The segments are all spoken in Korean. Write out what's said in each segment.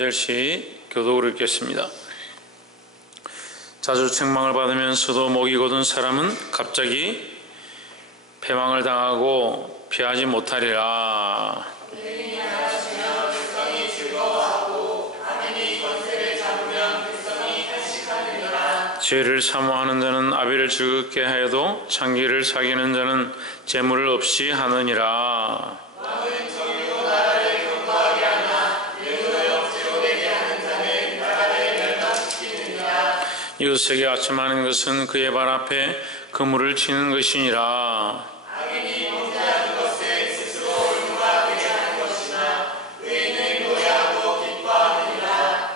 절시 교독을 읽겠습니다. 자주 책망을 받으면서도 목이 곧은 사람은 갑자기 패망을 당하고 피하지 못하리라. 죄를 사모하는 자는 아비를 즐겁게 하여도 창기를 사귀는 자는 재물을 없이 하느니라. 이웃에게 아첨하는 것은 그의 발 앞에 그물을 치는 것이니라.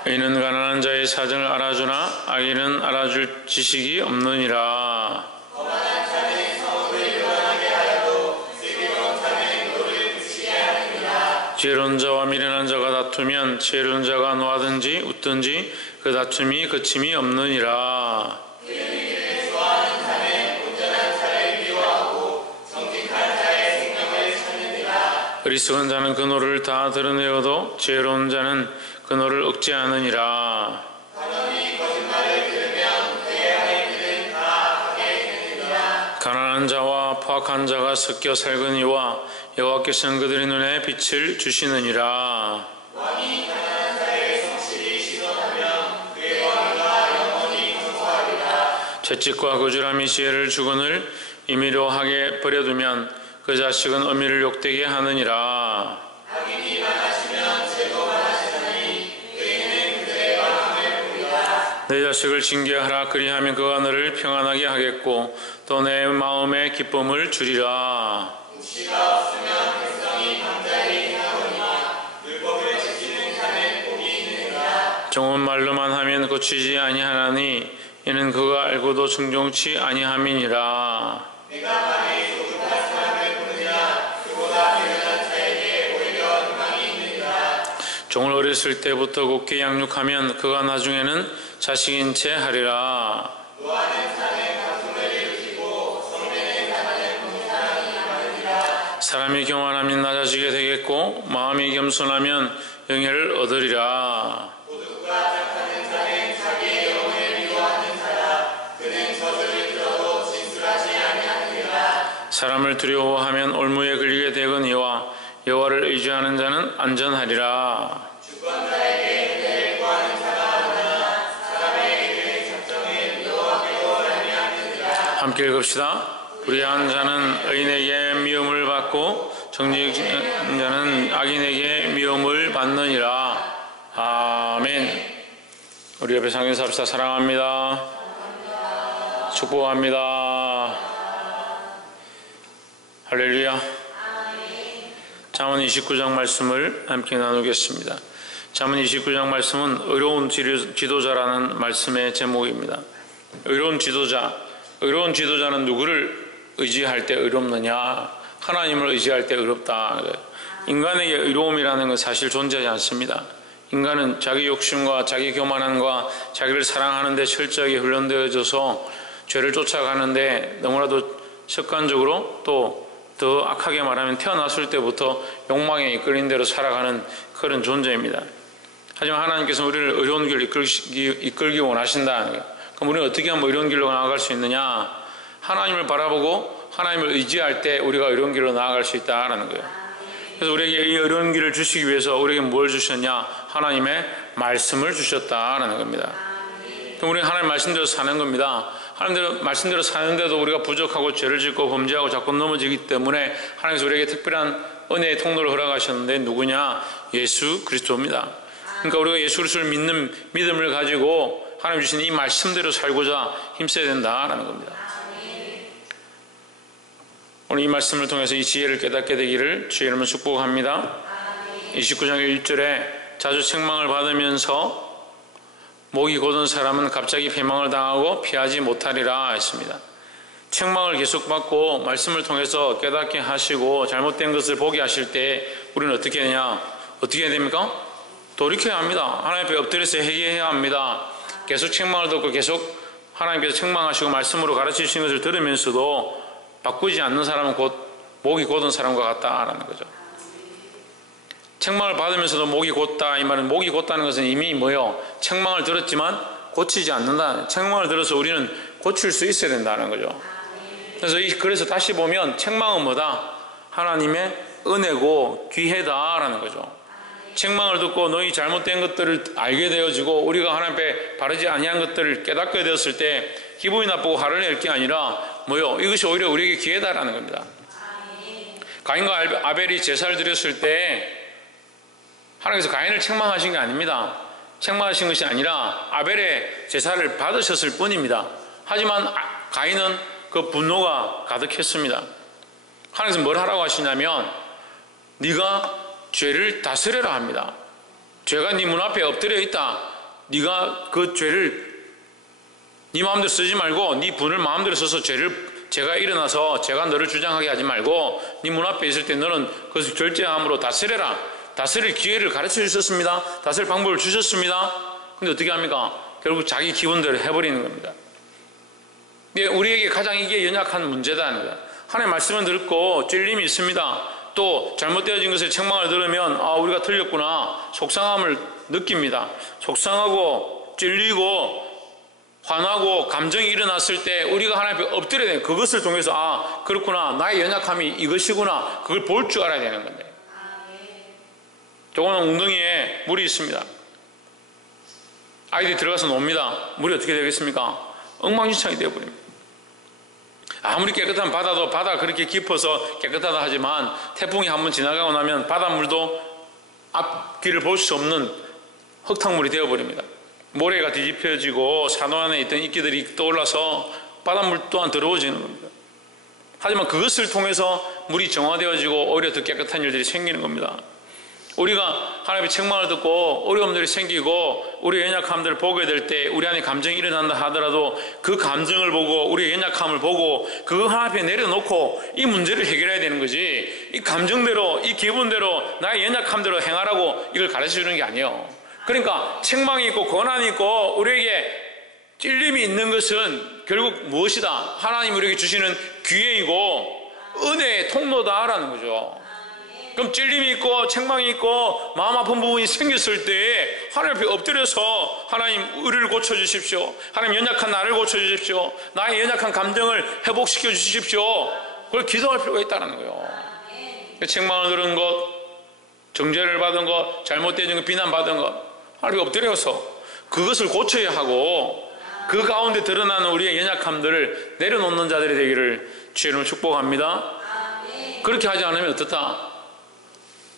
의인은 가난한 자의 사정을 알아주나 악인은 알아줄 지식이 없느니라. 지혜로운 자와 미련한 자가 다투면 지혜로운 자가 노하든지 웃든지 그 다툼이 그침이 없느니라. 어리석은 자는 그 노를 다 드러내어도 지혜로운 자는 그 노를 억제하느니라. 가난한 자와 포악한 자가 섞여 살거니와 여호와께서는 그들의 눈에 빛을 주시느니라. 채찍과 거주람이 지혜를 주거늘 임의로 하게 버려두면 그 자식은 어미를 욕되게 하느니라. 내 자식을 징계하라. 그리하면 그가 너를 평안하게 하겠고 또 내 마음에 기쁨을 주리라. 종은 말로만 하면 고치지 아니하나니 이는 그가 알고도 순종치 아니함이니라. 종을 어렸을 때부터 곱게 양육하면 그가 나중에는 자식인 채 하리라. 사람이 교만하면 낮아지게 되겠고 마음이 겸손하면 영예를 얻으리라. 사람을 두려워하면 올무에 걸리게 되거니와 여호와를 의지하는 자는 안전하리라. 함께 읽읍시다. 불의한 자는 의인에게 미움을 받고 정직한 자는 악인에게 미움을 받느니라. 아멘. 우리 옆에 상인사 합시다. 사랑합니다. 축복합니다. 할렐루야. 잠언 29장 말씀을 함께 나누겠습니다. 잠언 29장 말씀은 의로운 지도자라는 말씀의 제목입니다. 의로운 지도자는 누구를 의지할 때 의롭느냐? 하나님을 의지할 때 의롭다. 인간에게 의로움이라는 건 사실 존재하지 않습니다. 인간은 자기 욕심과 자기 교만함과 자기를 사랑하는 데 철저하게 훈련되어져서 죄를 쫓아가는데 너무나도 습관적으로 또 더 악하게 말하면 태어났을 때부터 욕망에 이끌린 대로 살아가는 그런 존재입니다. 하지만 하나님께서 우리를 의로운 길로 이끌기 원하신다. 그럼 우리는 어떻게 하면 의로운 길로 나아갈 수 있느냐? 하나님을 바라보고 하나님을 의지할 때 우리가 의로운 길로 나아갈 수 있다라는 거예요. 그래서 우리에게 이 의로운 길을 주시기 위해서 우리에게 뭘 주셨냐? 하나님의 말씀을 주셨다라는 겁니다. 그럼 우리는 하나님 말씀대로 사는 겁니다. 하나님 말씀대로 사는데도 우리가 부족하고 죄를 짓고 범죄하고 자꾸 넘어지기 때문에 하나님께서 우리에게 특별한 은혜의 통로를 허락하셨는데 누구냐? 예수 그리스도입니다. 그러니까 우리가 예수 그리스도를 믿는 믿음을 가지고 하나님 주신 이 말씀대로 살고자 힘써야 된다라는 겁니다. 오늘 이 말씀을 통해서 이 지혜를 깨닫게 되기를 주의 이름으로 축복합니다. 29장 1절에 자주 책망을 받으면서 목이 곧은 사람은 갑자기 패망을 당하고 피하지 못하리라 했습니다. 책망을 계속 받고 말씀을 통해서 깨닫게 하시고 잘못된 것을 보게 하실 때 우리는 어떻게 되냐? 어떻게 해야 됩니까? 돌이켜야 합니다. 하나님 앞에 엎드려서 회개해야 합니다. 계속 책망을 듣고 계속 하나님께서 책망하시고 말씀으로 가르치시는 것을 들으면서도 바꾸지 않는 사람은 곧 목이 곧은 사람과 같다라는 거죠. 책망을 받으면서도 목이 곧다. 이 말은 목이 곧다는 것은 이미 뭐요? 책망을 들었지만 고치지 않는다. 책망을 들어서 우리는 고칠 수 있어야 된다는 거죠. 그래서 다시 보면 책망은 뭐다? 하나님의 은혜고 기회다라는 거죠. 책망을 듣고 너희 잘못된 것들을 알게 되어지고 우리가 하나님 앞에 바르지 아니한 것들을 깨닫게 되었을 때 기분이 나쁘고 화를 낼 게 아니라 뭐요? 이것이 오히려 우리에게 기회다라는 겁니다. 가인과 아벨이 제사를 드렸을 때 하나님께서 가인을 책망하신 게 아닙니다. 책망하신 것이 아니라 아벨의 제사를 받으셨을 뿐입니다. 하지만 가인은 그 분노가 가득했습니다. 하나님께서 뭘 하라고 하시냐면 네가 죄를 다스려라 합니다. 죄가 네 문 앞에 엎드려 있다. 네가 그 죄를 네 마음대로 쓰지 말고 네 분을 마음대로 써서 죄가 일어나서 죄가 너를 주장하게 하지 말고 네 문 앞에 있을 때 너는 그것을 절제함으로 다스려라. 다스릴 기회를 가르쳐 주셨습니다. 다스릴 방법을 주셨습니다. 근데 어떻게 합니까? 결국 자기 기분대로 해버리는 겁니다. 우리에게 가장 이게 연약한 문제다는 거야. 하나님의 말씀을 듣고 찔림이 있습니다. 또 잘못되어진 것을 책망을 들으면 우리가 틀렸구나 속상함을 느낍니다. 속상하고 찔리고 화나고 감정이 일어났을 때 우리가 하나님 앞에 엎드려야 돼요. 그것을 통해서 그렇구나 나의 연약함이 이것이구나 그걸 볼 줄 알아야 되는 건데 조그만 웅덩이에 물이 있습니다. 아이들이 들어가서 놉니다. 물이 어떻게 되겠습니까? 엉망진창이 되어버립니다. 아무리 깨끗한 바다도 바다가 그렇게 깊어서 깨끗하다 하지만 태풍이 한번 지나가고 나면 바닷물도 앞길을 볼 수 없는 흙탕물이 되어버립니다. 모래가 뒤집혀지고 산호 안에 있던 이끼들이 떠올라서 바닷물 또한 더러워지는 겁니다. 하지만 그것을 통해서 물이 정화되어지고 오히려 더 깨끗한 일들이 생기는 겁니다. 우리가 하나님의 책망을 듣고 어려움들이 생기고 우리의 연약함들을 보게 될 때 우리 안에 감정이 일어난다 하더라도 그 감정을 보고 우리의 연약함을 보고 그거 하나님 앞에 내려놓고 이 문제를 해결해야 되는 거지 이 감정대로 이 기분대로 나의 연약함대로 행하라고 이걸 가르쳐주는 게 아니에요. 그러니까 책망이 있고 고난이 있고 우리에게 찔림이 있는 것은 결국 무엇이다? 하나님 우리에게 주시는 기회이고 은혜의 통로다라는 거죠. 그럼 찔림이 있고 책망이 있고 마음 아픈 부분이 생겼을 때 하나님 앞에 엎드려서 하나님 우리를 고쳐주십시오. 하나님 연약한 나를 고쳐주십시오. 나의 연약한 감정을 회복시켜 주십시오. 그걸 기도할 필요가 있다는 거예요. 책망을 들은 것, 정죄를 받은 것, 잘못된 것, 비난받은 것 하나님 앞에 엎드려서 그것을 고쳐야 하고 그 가운데 드러나는 우리의 연약함들을 내려놓는 자들이 되기를 주의 이름으로 축복합니다. 그렇게 하지 않으면 어떻다?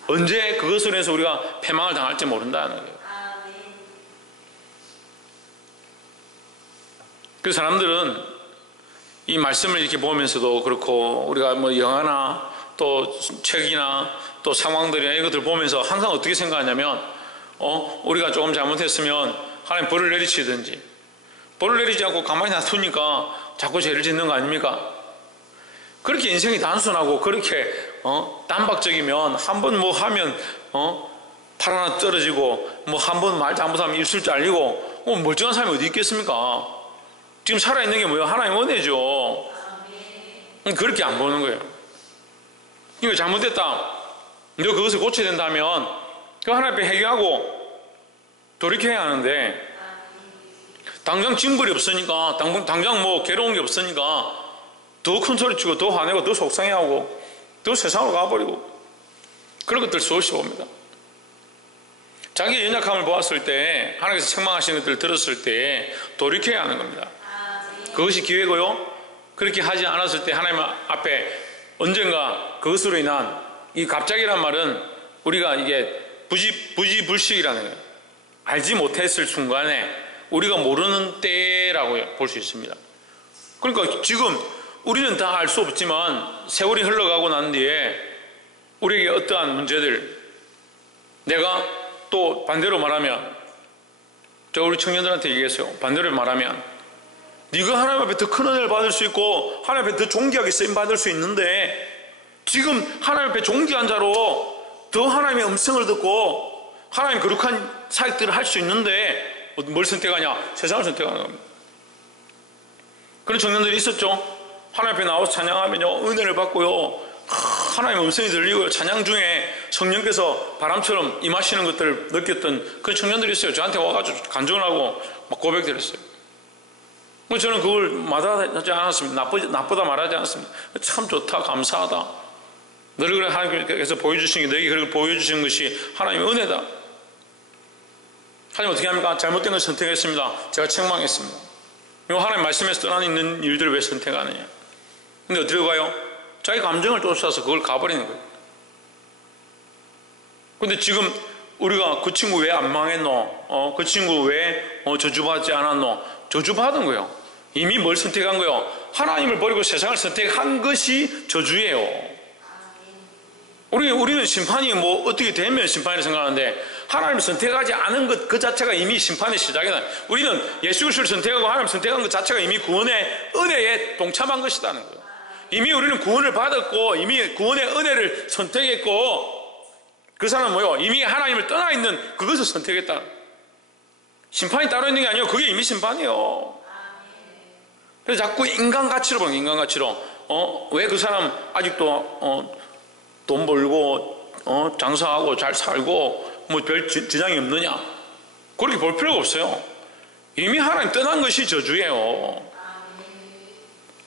언제 그것으로 인해서 우리가 패망을 당할지 모른다는 거예요. 그래서 사람들은 이 말씀을 이렇게 보면서도 그렇고 우리가 뭐 영화나 또 책이나 또 상황들이나 이런 것들을 보면서 항상 어떻게 생각하냐면 우리가 조금 잘못했으면 하나님 벌을 내리치든지 벌을 내리지 않고 가만히 놔두니까 자꾸 죄를 짓는 거 아닙니까? 그렇게 인생이 단순하고 그렇게 단박적이면 한 번 뭐 하면 팔 하나 떨어지고 뭐 한 번 말 잘못하면 입술 잘리고 멀쩡한 사람이 어디 있겠습니까? 지금 살아있는 게 뭐예요? 하나님 은혜죠. 그렇게 안 보는 거예요. 이거 잘못됐다. 너 그것을 고쳐야 된다면 그 하나님 앞에 회개하고 돌이켜야 하는데 당장 징벌이 없으니까 당장 뭐 괴로운 게 없으니까 더 큰 소리치고 더 화내고 더 속상해하고 더 세상으로 가버리고 그런 것들 수없이 봅니다. 자기의 연약함을 보았을 때 하나님께서 책망하시는 것들을 들었을 때 돌이켜야 하는 겁니다. 그것이 기회고요. 그렇게 하지 않았을 때 하나님 앞에 언젠가 그것으로 인한 이 갑자기란 말은 우리가 이게 부지불식이라는 거예요. 알지 못했을 순간에 우리가 모르는 때라고 볼 수 있습니다. 그러니까 지금 우리는 다 알 수 없지만 세월이 흘러가고 난 뒤에 우리에게 어떠한 문제들 내가 또 반대로 말하면 저 우리 청년들한테 얘기했어요. 반대로 말하면 네가 하나님 앞에 더 큰 은혜를 받을 수 있고 하나님 앞에 더 존귀하게 쓰임받을 수 있는데 지금 하나님 앞에 존귀한 자로 더 하나님의 음성을 듣고 하나님 거룩한 사역들을 할 수 있는데 뭘 선택하냐? 세상을 선택하는 겁니다. 그런 청년들이 있었죠. 하나님 앞에 나와서 찬양하면요 은혜를 받고요 하나님의 음성이 들리고 찬양 중에 성령께서 바람처럼 임하시는 것들을 느꼈던 그런 청년들이 있어요. 저한테 와가지고 간증을 하고 막 고백드렸어요. 저는 그걸 마다하지 않았습니다. 나쁘다 말하지 않았습니다. 참 좋다, 감사하다. 너를 그래 하나님께서 보여주신 게 너에게 그렇게 보여주신 것이 하나님의 은혜다. 하나님 어떻게 합니까? 잘못된 걸 선택했습니다. 제가 책망했습니다. 하나님 말씀에서 떠나 있는 일들을 왜 선택하느냐? 근데 어디로 가요? 자기 감정을 쫓아서 그걸 가버리는 거예요. 근데 지금 우리가 그 친구 왜 안 망했노? 그 친구 왜 저주받지 않았노? 저주받은 거예요. 이미 뭘 선택한 거예요? 하나님을 버리고 세상을 선택한 것이 저주예요. 우리는 심판이 어떻게 되면 심판이라고 생각하는데, 하나님을 선택하지 않은 것 그 자체가 이미 심판의 시작이다. 우리는 예수 그리스도를 선택하고 하나님을 선택한 것 자체가 이미 구원의 은혜에 동참한 것이라는 거예요. 이미 우리는 구원을 받았고 이미 구원의 은혜를 선택했고, 그 사람은 뭐요? 이미 하나님을 떠나 있는 그것을 선택했다. 심판이 따로 있는 게 아니에요. 그게 이미 심판이에요. 그래서 자꾸 인간 가치로 보는 거예요. 인간 가치로. 왜 그 사람 아직도 돈 벌고 장사하고 잘 살고 별 지장이 없느냐? 그렇게 볼 필요가 없어요. 이미 하나님 떠난 것이 저주예요.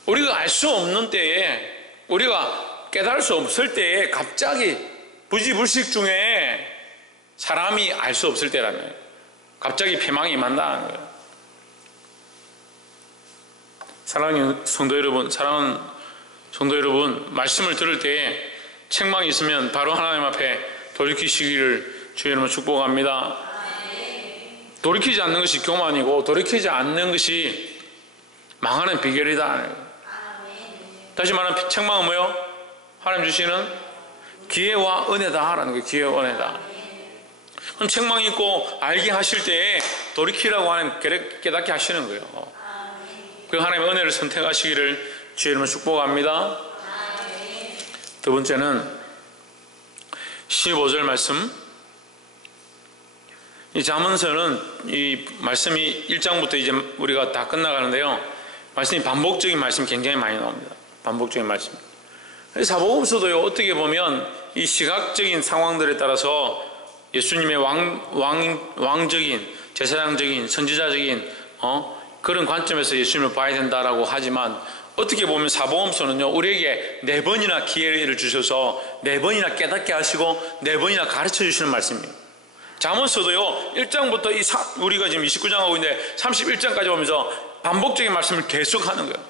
우리가 알 수 없는 때에, 우리가 깨달을 수 없을 때에 갑자기 부지불식 중에 사람이 알 수 없을 때라는 거예요. 갑자기 패망이 임한다는 거예요. 사랑하는 성도 여러분, 말씀을 들을 때에 책망이 있으면 바로 하나님 앞에 돌이키시기를 주의 이름으로 축복합니다. 돌이키지 않는 것이 교만이고 돌이키지 않는 것이 망하는 비결이다. 다시 말하면 책망은 뭐요? 하나님 주시는 기회와 은혜다라는 거예요. 기회와 은혜다. 그럼 책망이 있고 알게 하실 때에 돌이키라고 하는 깨닫게 하시는 거예요. 그 하나님의 은혜를 선택하시기를 주의 이름으로 축복합니다. 두 번째는 15절 말씀. 이 잠언서는 이 말씀이 1장부터 이제 우리가 다 끝나가는데요. 말씀이 반복적인 말씀이 굉장히 많이 나옵니다. 반복적인 말씀. 사복음서도요, 어떻게 보면 이 시각적인 상황들에 따라서 예수님의 왕적인, 제사장적인, 선지자적인 그런 관점에서 예수님을 봐야 된다라고 하지만, 어떻게 보면 사복음서는요, 우리에게 4번이나 기회를 주셔서 4번이나 깨닫게 하시고 4번이나 가르쳐 주시는 말씀이에요. 잠언서도요, 1장부터 우리가 지금 29장 하고 있는데 31장까지 오면서 반복적인 말씀을 계속하는 거예요.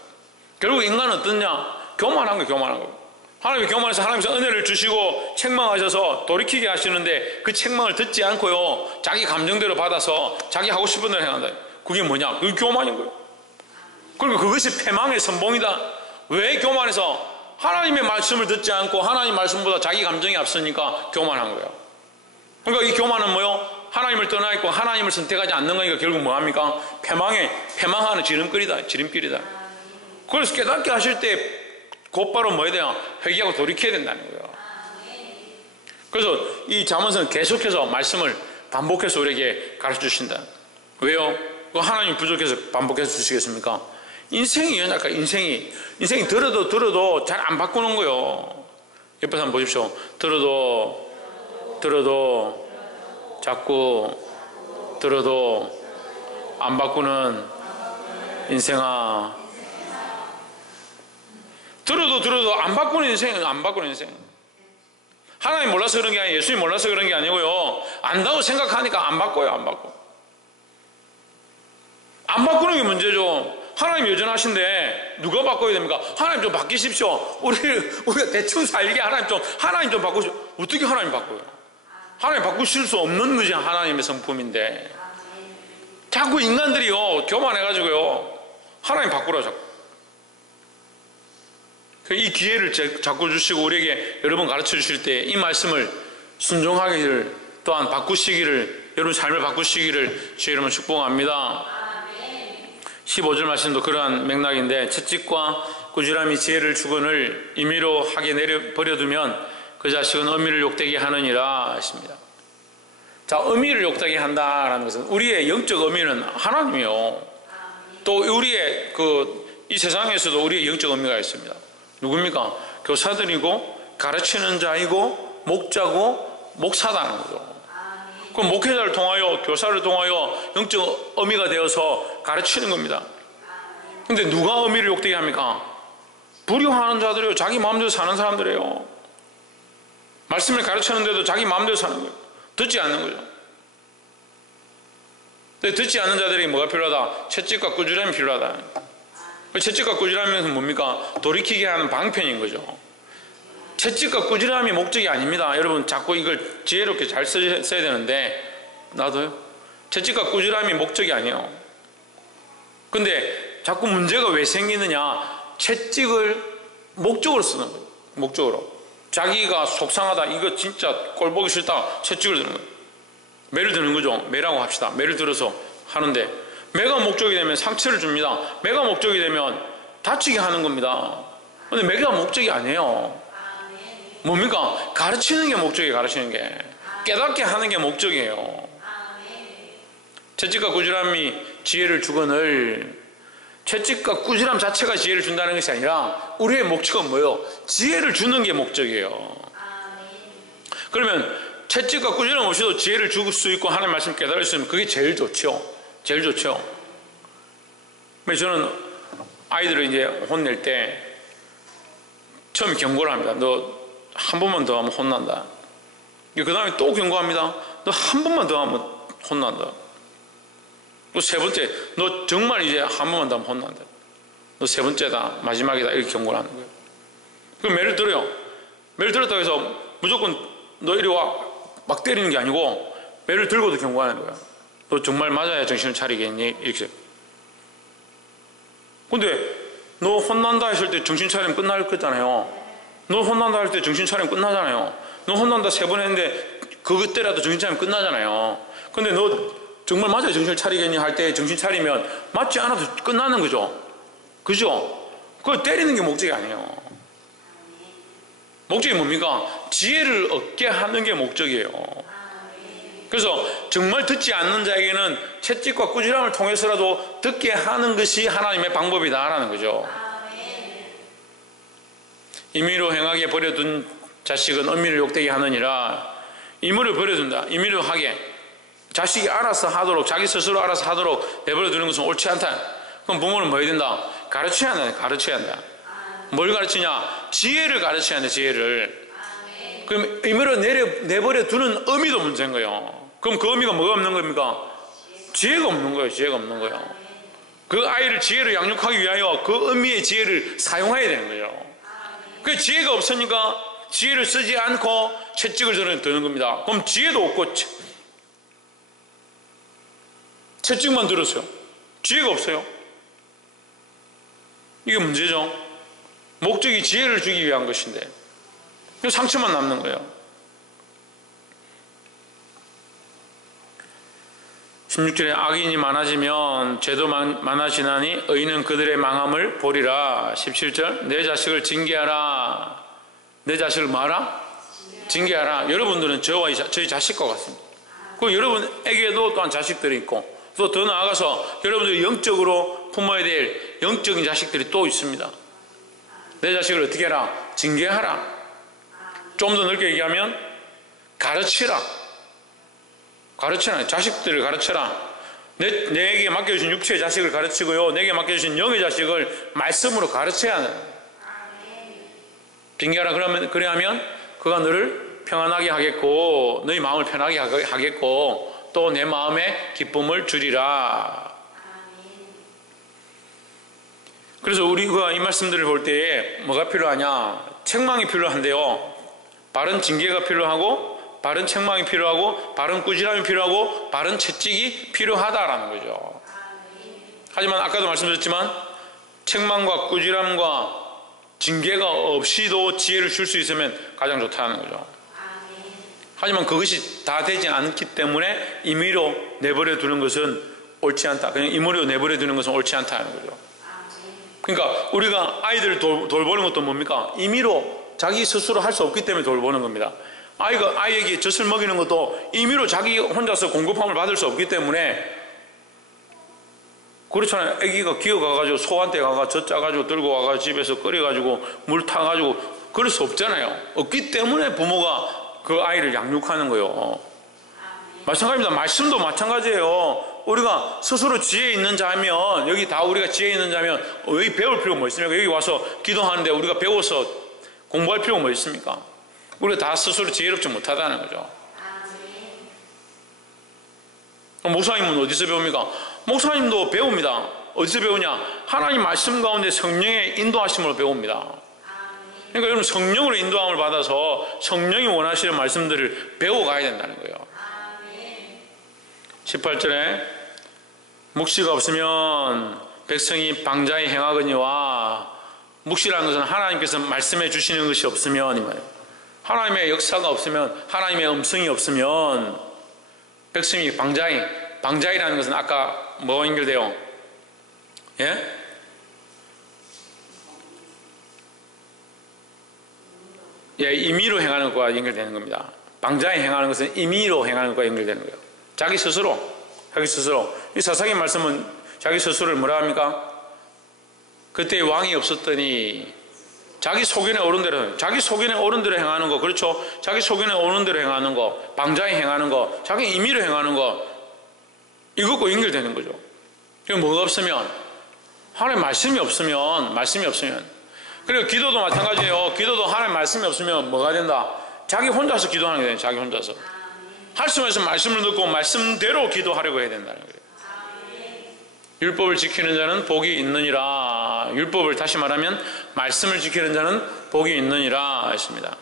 결국 인간은 어떠냐? 교만한 거예요. 교만한 거예요. 하나님이 교만해서 하나님께서 은혜를 주시고 책망하셔서 돌이키게 하시는데, 그 책망을 듣지 않고요, 자기 감정대로 받아서 자기 하고 싶은 대로 행한다. 그게 뭐냐? 그게 교만인 거예요. 그리고 그것이 패망의 선봉이다. 왜 교만해서 하나님의 말씀을 듣지 않고 하나님 말씀보다 자기 감정이 앞서니까 교만한 거예요. 그러니까 이 교만은 뭐요? 하나님을 떠나 있고 하나님을 선택하지 않는 거니까 결국 뭐합니까? 패망하는 지름길이다. 그래서 깨닫게 하실 때 곧바로 뭐 해야 되냐? 회개하고 돌이켜야 된다는 거예요. 그래서 이 잠언서는 계속해서 말씀을 반복해서 우리에게 가르쳐 주신다. 왜요? 하나님이 부족해서 반복해서 주시겠습니까? 인생이에요. 약간 인생이 들어도 잘 안 바꾸는 거예요. 옆에서 한번 보십시오. 들어도 자꾸 들어도 안 바꾸는 인생아. 들어도 안 바꾸는 인생은 안 바꾸는 인생. 하나님 몰라서 그런 게 아니에요. 예수님 몰라서 그런 게 아니고요, 안다고 생각하니까 안 바꿔요. 안 바꾸는 게 문제죠. 하나님 여전하신데 누가 바꿔야 됩니까? 하나님 좀 바뀌십시오. 우리가 대충 살게 하나님 좀 바꾸십시오. 어떻게 하나님 바꿔요? 하나님 바꾸실 수 없는 것이 하나님의 성품인데, 자꾸 인간들이요, 교만해가지고요, 하나님 바꾸라 자꾸. 이 기회를 자꾸 주시고 우리에게 여러 번 가르쳐 주실 때 이 말씀을 순종하기를, 또한 바꾸시기를, 여러분 삶을 바꾸시기를 주의 이름으로 축복합니다. 15절 말씀도 그러한 맥락인데, 채찍과 꾸지람이 지혜를 주거늘 임의로 하게 버려두면 그 자식은 어미를 욕되게 하느니라 하십니다. 자, 어미를 욕되게 한다라는 것은 우리의 영적 어미는 하나님이요. 또 우리의 이 세상에서도 우리의 영적 어미가 있습니다. 누굽니까? 교사들이고 가르치는 자이고 목자고 목사다는 거죠. 그럼 목회자를 통하여 교사를 통하여 영적 어미가 되어서 가르치는 겁니다. 근데 누가 어미를 욕되게 합니까? 불효하는 자들이에요. 자기 마음대로 사는 사람들이에요. 말씀을 가르치는데도 자기 마음대로 사는 거예요. 듣지 않는 거죠. 근데 듣지 않는 자들이 뭐가 필요하다? 채찍과 꾸지람이 필요하다. 채찍과 꾸지람은 뭡니까? 돌이키게 하는 방편인 거죠. 채찍과 꾸지람이 목적이 아닙니다. 여러분 자꾸 이걸 지혜롭게 잘 써야 되는데, 나도요. 채찍과 꾸지람이 목적이 아니에요. 근데 자꾸 문제가 왜 생기느냐? 채찍을 목적으로 쓰는 거예요. 목적으로. 자기가 속상하다, 이거 진짜 꼴 보기 싫다, 채찍을 드는 거예요. 매를 드는 거죠. 매라고 합시다. 매를 들어서 하는데, 매가 목적이 되면 상처를 줍니다. 매가 목적이 되면 다치게 하는 겁니다. 근데 매가 목적이 아니에요. 뭡니까? 가르치는 게 목적이에요. 가르치는 게. 깨닫게 하는 게 목적이에요. 채찍과 꾸지람이 지혜를 주거늘, 채찍과 꾸지람 자체가 지혜를 준다는 것이 아니라 우리의 목적은 뭐예요? 지혜를 주는 게 목적이에요. 그러면 채찍과 꾸지람 없이도 지혜를 줄 수 있고 하나님의 말씀 깨달을 수 있으면 그게 제일 좋죠. 제일 좋죠. 저는 아이들을 이제 혼낼 때 처음에 경고를 합니다. 너 한 번만 더 하면 혼난다. 그 다음에 또 경고합니다. 너 한 번만 더 하면 혼난다. 또 세 번째, 너 정말 이제 한 번만 더 하면 혼난다. 너 세 번째다, 마지막이다, 이렇게 경고를 하는 거예요. 그럼 매를 들어요. 매를 들었다고 해서 무조건 너 이리 와 막 때리는 게 아니고 매를 들고도 경고하는 거야. 너 정말 맞아야 정신을 차리겠니? 이렇게. 근데 너 혼난다 했을 때 정신 차리면 끝날 거잖아요. 너 혼난다 할 때 정신 차리면 끝나잖아요. 너 혼난다 3번 했는데 그때라도 정신 차리면 끝나잖아요. 근데 너 정말 맞아야 정신을 차리겠니 할 때 정신 차리면 맞지 않아도 끝나는 거죠. 그죠? 그걸 때리는 게 목적이 아니에요. 목적이 뭡니까? 지혜를 얻게 하는 게 목적이에요. 그래서 정말 듣지 않는 자에게는 채찍과 꾸지람을 통해서라도 듣게 하는 것이 하나님의 방법이다라는 거죠. 임의로 행하게 버려둔 자식은 어미를 욕되게 하느니라. 임의로 버려둔다. 임의로 하게. 자식이 알아서 하도록, 자기 스스로 알아서 하도록 내버려 두는 것은 옳지 않다. 그럼 부모는 뭐 해야 된다? 가르쳐야 한다. 가르쳐야 한다. 뭘 가르치냐? 지혜를 가르쳐야 한다. 지혜를. 그럼 임의로 내버려 두는 의미도 문제인 거예요. 그럼 그 의미가 뭐가 없는 겁니까? 지혜가 없는 거예요. 지혜가 없는 거예요. 그 아이를 지혜로 양육하기 위하여 그 의미의 지혜를 사용해야 되는 거예요. 그 지혜가 없으니까 지혜를 쓰지 않고 채찍을 드는 겁니다. 그럼 지혜도 없고 채찍만 들었어요. 지혜가 없어요. 이게 문제죠. 목적이 지혜를 주기 위한 것인데 상처만 남는 거예요. 16절에 악인이 많아지면 죄도 많아지나니 의인은 그들의 망함을 보리라. 17절 내 자식을 징계하라. 내 자식을 뭐하라? 징계하라. 여러분들은 저희 자식과 같습니다. 그 여러분에게도 또한 자식들이 있고 또 더 나아가서 여러분들이 영적으로 품어야 될 영적인 자식들이 또 있습니다. 내 자식을 어떻게 해라? 징계하라. 좀 더 넓게 얘기하면 가르치라. 가르치라. 자식들을 가르쳐라. 내게 맡겨주신 육체의 자식을 가르치고요. 내게 맡겨주신 영의 자식을 말씀으로 가르쳐야 하는. 징계하라. 그래야면 그가 너를 평안하게 하겠고 너희 마음을 편하게 하겠고 또 내 마음에 기쁨을 주리라. 그래서 우리가 이 말씀들을 볼 때에 뭐가 필요하냐? 책망이 필요한데요. 바른 징계가 필요하고 바른 책망이 필요하고 바른 꾸지람이 필요하고 바른 채찍이 필요하다라는 거죠. 하지만 아까도 말씀드렸지만 책망과 꾸지람과 징계가 없이도 지혜를 줄 수 있으면 가장 좋다는 거죠. 하지만 그것이 다 되지 않기 때문에 임의로 내버려 두는 것은 옳지 않다. 그냥 임의로 내버려 두는 것은 옳지 않다는 거죠. 그러니까 우리가 아이들을 돌보는 것도 뭡니까? 임의로 자기 스스로 할 수 없기 때문에 돌보는 겁니다. 아이에게 젖을 먹이는 것도 임의로 자기 혼자서 공급함을 받을 수 없기 때문에 그렇잖아요. 아기가 기어가가지고 소한테 가가 젖 짜가지고 들고 와가지고 집에서 끓여가지고 물 타가지고 그럴 수 없잖아요. 없기 때문에 부모가 그 아이를 양육하는 거예요. 마찬가지입니다. 말씀도 마찬가지예요. 우리가 스스로 지혜 있는 자면, 여기 다 우리가 지혜 있는 자면 여기 배울 필요가 뭐 있습니까? 여기 와서 기도하는데 우리가 배워서 공부할 필요가 뭐 있습니까? 우리가 다 스스로 지혜롭지 못하다는 거죠. 목사님은 어디서 배웁니까? 목사님도 배웁니다. 어디서 배우냐? 하나님 말씀 가운데 성령의 인도하심으로 배웁니다. 그러니까 여러분 성령으로 인도함을 받아서 성령이 원하시는 말씀들을 배워가야 된다는 거예요. 18절에 묵시가 없으면 백성이 방자히 행하거니와, 묵시라는 것은 하나님께서 말씀해 주시는 것이 없으면, 이 말이에요. 하나님의 역사가 없으면, 하나님의 음성이 없으면 백성이 방자히라는 것은 아까 뭐가 연결돼요? 예? 예, 임의로 행하는 것과 연결되는 겁니다. 방자히 행하는 것은 임의로 행하는 것과 연결되는 거예요. 자기 스스로. 이 사사기 말씀은 자기 스스로를 뭐라 합니까? 그때 왕이 없었더니 자기 소견에 오른 대로, 자기 소견에 오른 대로 행하는 거, 그렇죠? 자기 소견에 오른 대로 행하는 거, 방자히 행하는 거, 자기 임의로 행하는 거, 이것과 연결되는 거죠. 뭐가 없으면, 하나님 말씀이 없으면, 그리고 기도도 마찬가지예요. 기도도 하나님 말씀이 없으면 뭐가 된다? 자기 혼자서 기도하는 게 돼요. 자기 혼자서. 할 수만 있으면 말씀을 듣고 말씀대로 기도하려고 해야 된다는 거예요. 율법을 지키는 자는 복이 있느니라. 율법을 다시 말하면 말씀을 지키는 자는 복이 있느니라 했습니다.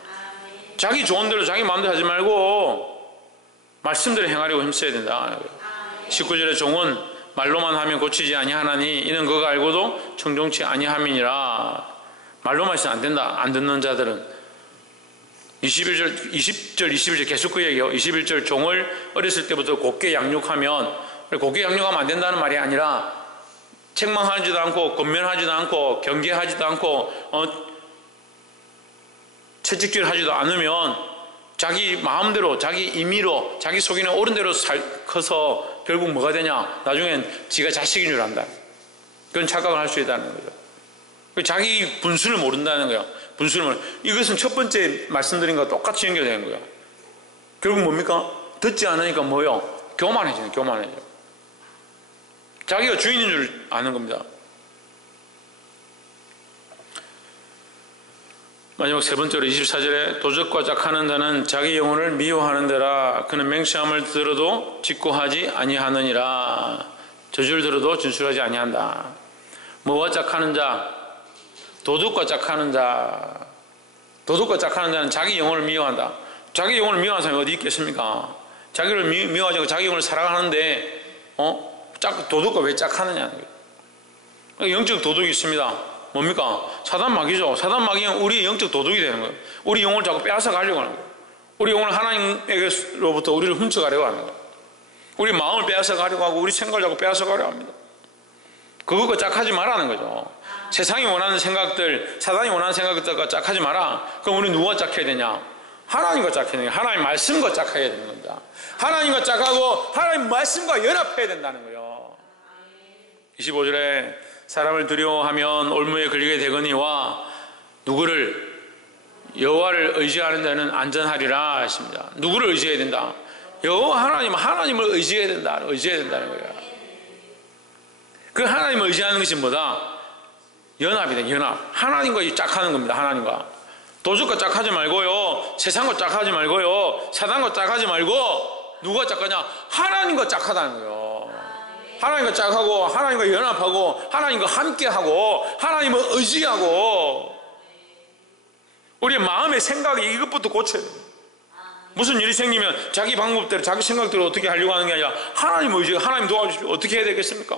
자기 좋은 대로 자기 마음대로 하지 말고 말씀대로 행하려고 힘써야 된다. 19절에 종은 말로만 하면 고치지 아니하나니 이는 그가 알고도 청종치 아니함이니라. 말로만 있으면 안 된다. 안 듣는 자들은 20절 21절 계속 그 얘기예요. 21절 종을 어렸을 때부터 곱게 양육하면, 곱게 양육하면 안 된다는 말이 아니라 책망하지도 않고 권면하지도 않고 경계하지도 않고 채찍질하지도 않으면 자기 마음대로 자기 임의로 자기 속에는 옳은 대로 커서 결국 뭐가 되냐? 나중엔 지가 자식인 줄 안다. 그런 착각을 할 수 있다는 거죠. 자기 분수를 모른다는 거예요. 이것은 첫 번째 말씀드린 것과 똑같이 연결되는 거예요. 결국 뭡니까? 듣지 않으니까 뭐요? 교만해지는. 자기가 주인인 줄 아는 겁니다. 마지막 세 번째로 24절에 도적과 짝하는 자는 자기 영혼을 미워하는 데라. 그는 맹세함을 들어도 직고하지 아니하느니라. 저주를 들어도 진술하지 아니한다. 뭐와 짝하는 자? 도둑과 짝하는 자. 도둑과 짝하는 자는 자기 영혼을 미워한다. 자기 영혼을 미워하는 사람이 어디 있겠습니까? 자기를 미워하지 않고 자기 영혼을 사랑하는데 도둑과 왜 짝하느냐. 영적 도둑이 있습니다. 뭡니까? 사단 마귀죠. 사단 마귀는 우리의 영적 도둑이 되는 거예요. 우리 영혼을 자꾸 빼앗아 가려고 하는 거예요. 우리 영혼을 하나님에게로부터 우리를 훔쳐가려고 하는 거예요. 우리 마음을 빼앗아 가려고 하고 우리 생각을 자꾸 빼앗아 가려고 합니다. 그것과 짝하지 말라는 거죠. 세상이 원하는 생각들, 사단이 원하는 생각들과 짝하지 마라. 그럼 우리 누구와 짝해야 되냐? 하나님과 짝해야 되냐? 하나님 말씀과 짝해야 되는 겁니다. 하나님과 짝하고 하나님 말씀과 연합해야 된다는 거예요. 25절에 사람을 두려워하면 올무에 걸리게 되거니와 누구를 여호와를 의지하는 자는 안전하리라 했습니다. 누구를 의지해야 된다? 여호와 하나님을 의지해야 된다는 거예요. 그 하나님을 의지하는 것이 뭐다? 연합이다. 연합. 하나님과 짝하는 겁니다. 하나님과. 도적과 짝하지 말고요. 세상과 짝하지 말고요. 사단과 짝하지 말고 누가 짝하냐? 하나님과 짝하다는 거예요. 하나님과 짝하고 하나님과 연합하고 하나님과 함께하고 하나님을 의지하고 우리의 마음의 생각이 이것부터 고쳐야 돼요. 무슨 일이 생기면 자기 방법대로 자기 생각대로 어떻게 하려고 하는 게 아니라 하나님을 의지하고 하나님 도와주십시오. 어떻게 해야 되겠습니까?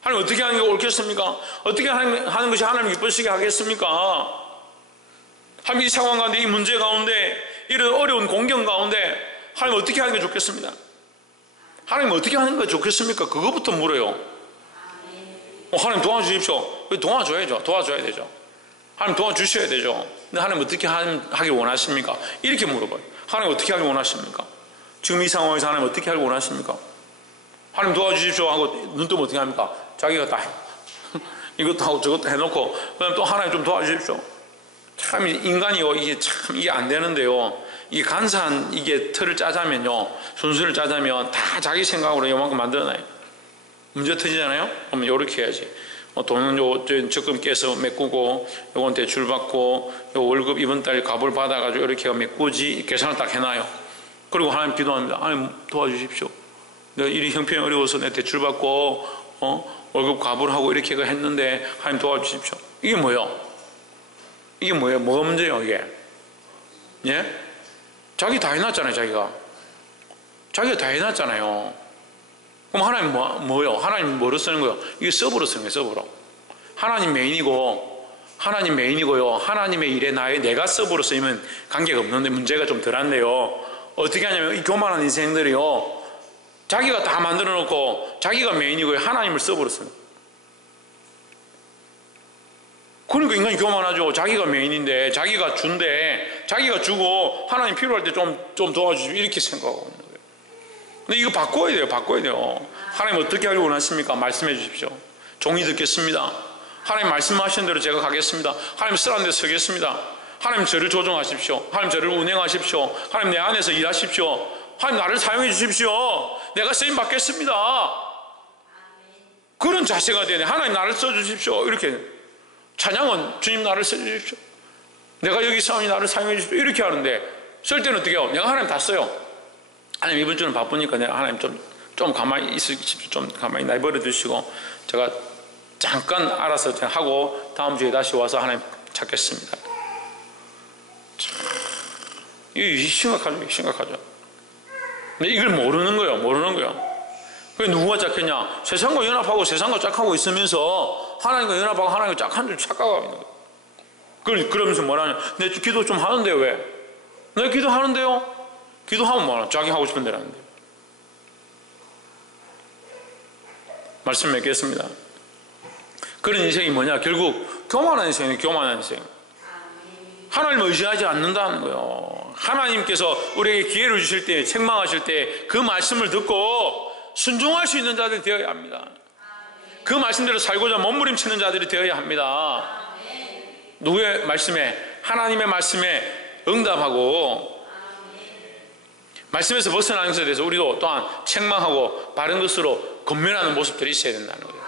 하나님 어떻게 하는 게 옳겠습니까? 어떻게 하는 것이 하나님 기쁘시게 하겠습니까? 하나님 이 상황 가운데 이 문제 가운데 이런 어려운 공경 가운데 하나님 어떻게 하는 게 좋겠습니다. 하나님 어떻게 하는 게 좋겠습니까? 그거부터 물어요. 하나님 도와주십시오. 도와줘야 되죠. 하나님 도와주셔야 되죠. 근데 하나님 어떻게 하길 원하십니까? 이렇게 물어봐요. 하나님 어떻게 하길 원하십니까? 지금 이 상황에서 하나님 어떻게 하길 원하십니까? 하나님 도와주십시오 하고 눈 뜨면 어떻게 합니까? 자기가 다 이것도 하고 저것도 해놓고 그다음 또 하나님 좀 도와주십시오. 참 인간이요, 이게 안 되는데요. 이 간사한 이게 틀을 짜자면요, 순서를 짜자면 다 자기 생각으로 이만큼 만들어놔요. 문제 터지잖아요? 그러면 요렇게 해야지. 돈은 요 적금 깨서 메꾸고, 요건 대출 받고, 요 월급 이번 달 값을 받아가지고 이렇게 메꾸지, 계산을 딱 해놔요. 그리고 하나님 기도합니다. 하나님 도와주십시오. 내가 일이 형편이 어려워서 내가 대출 받고, 월급 값을 하고 이렇게 했는데, 하나님 도와주십시오. 이게 뭐예요? 이게 뭐예요? 뭐가 문제예요, 이게? 예? 자기 다 해놨잖아요, 자기가 다 해놨잖아요. 그럼 하나님 뭐요? 하나님 뭐로 쓰는 거예요? 이게 서브로 쓰는 거예요, 서브로. 하나님 메인이고요. 하나님의 일에 내가 서브로 쓰이면 관계가 없는데 문제가 좀 덜한데요. 어떻게 하냐면 이 교만한 인생들이요, 자기가 다 만들어 놓고 자기가 메인이고요, 하나님을 서브로 쓰는 거예요. 그러니까 인간이 교만하죠. 자기가 메인인데, 자기가 준대, 자기가 주고 하나님 필요할 때 좀 도와주시고 이렇게 생각하고 있는 거예요. 근데 이거 바꿔야 돼요. 하나님 어떻게 하려고 원하십니까? 말씀해 주십시오. 종이 듣겠습니다. 하나님 말씀하시는 대로 제가 가겠습니다. 하나님 쓰라는 데 서겠습니다. 하나님 저를 조정하십시오. 하나님 저를 운행하십시오. 하나님 내 안에서 일하십시오. 하나님 나를 사용해 주십시오. 내가 쓰임 받겠습니다. 그런 자세가 되네. 하나님 나를 써주십시오. 이렇게 찬양은 주님 나를 써주십시오. 내가 여기 있으니 나를 사용해 주십시오. 이렇게 하는데, 쓸 때는 어떻게 해요? 내가 하나님 다 써요. 하나님 이번 주는 바쁘니까 내가 하나님 좀 가만히 있으십시오. 좀 가만히 내버려 두시고 제가 잠깐 알아서 하고 다음 주에 다시 와서 하나님 찾겠습니다. 이게 심각하죠. 근데 이걸 모르는 거예요. 그게 누구가 짝했냐? 세상과 연합하고 세상과 짝하고 있으면서 하나님과 연합하고 하나님과 짝한 줄 착각하고 있는 거예요. 그러면서 뭐라냐? 내 기도 좀 하는데 왜? 내 기도하는데요? 기도하면 뭐하나? 자기 하고 싶은 대로 하는데. 말씀 맺겠습니다. 그런 인생이 뭐냐? 결국 교만한 인생이에요. 교만한 인생. 하나님을 의지하지 않는다는 거예요. 하나님께서 우리에게 기회를 주실 때, 책망하실 때 그 말씀을 듣고 순종할 수 있는 자들이 되어야 합니다. 그 말씀대로 살고자 몸부림치는 자들이 되어야 합니다. 누구의 말씀에? 하나님의 말씀에 응답하고 말씀에서 벗어나는 것에 대해서 우리도 또한 책망하고 바른 것으로 권면하는 모습들이 있어야 된다는 거예요.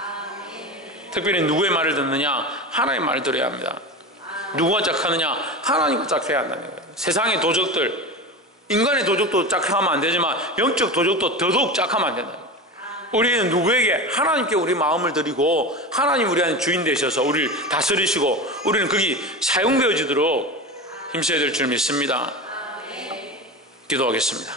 특별히 누구의 말을 듣느냐? 하나님의 말을 들어야 합니다. 누구가 짝하느냐? 하나님과 짝해야 한다는 거예요. 세상의 도적들, 인간의 도적도 짝하면 안 되지만 영적 도적도 더더욱 짝하면 안 된다. 우리는 누구에게? 하나님께 우리 마음을 드리고 하나님 우리 안에 주인 되셔서 우리를 다스리시고 우리는 거기 사용되어지도록 힘써야 될 줄 믿습니다. 기도하겠습니다.